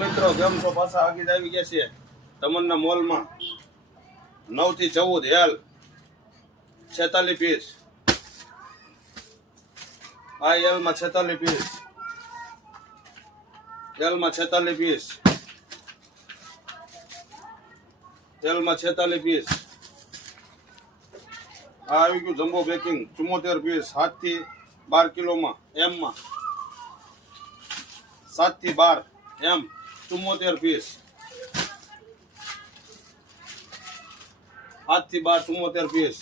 મિત્રો કેમ છો? પાછા આગળ આવી ગયા છે તમન્ના મોલમાં 9 થી 14 હેલ 46 પીસ. આ હેલમાં 46 પીસ, હેલમાં 46 પીસ, હેલમાં 46 પીસ. આ આવી ગયું જમ્બો પેકિંગ 74 પીસ 7 થી 12 કિલોમાં એમમાં 7 થી 12 એમ 74 પીસ. 7 થી 12 74 પીસ.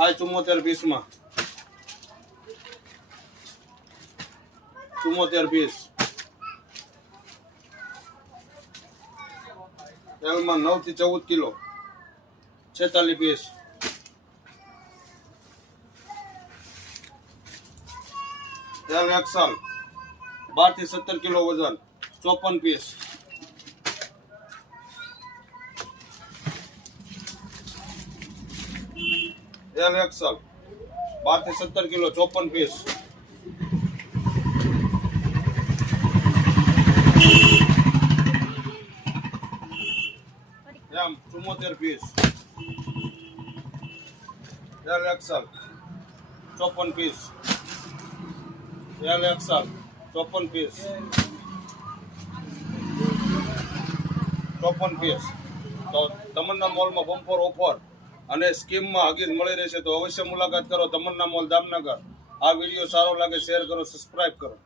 આ 74 પીસમાં 74 પીસ. એલમાં 9 થી 14 કિલો 46 પીસ. એલ એક્સલ 12 થી 17 કિલો વજન 54 પીસ. એલ એક્સલ 12 થી 17 kilo 54 piece. M 74 piece. L XL 54 piece. L XL 54 piece. 54 piece. તો તમન્ના મોલમાં બમ્પર ઓફર અને સ્કીમમાં હગીર મળી રહેશે, તો અવશ્ય મુલાકાત કરો તમન્ના મોલ જામનગર. આ વિડીયો સારો લાગે શેર કરો, સબસ્ક્રાઇબ કરો.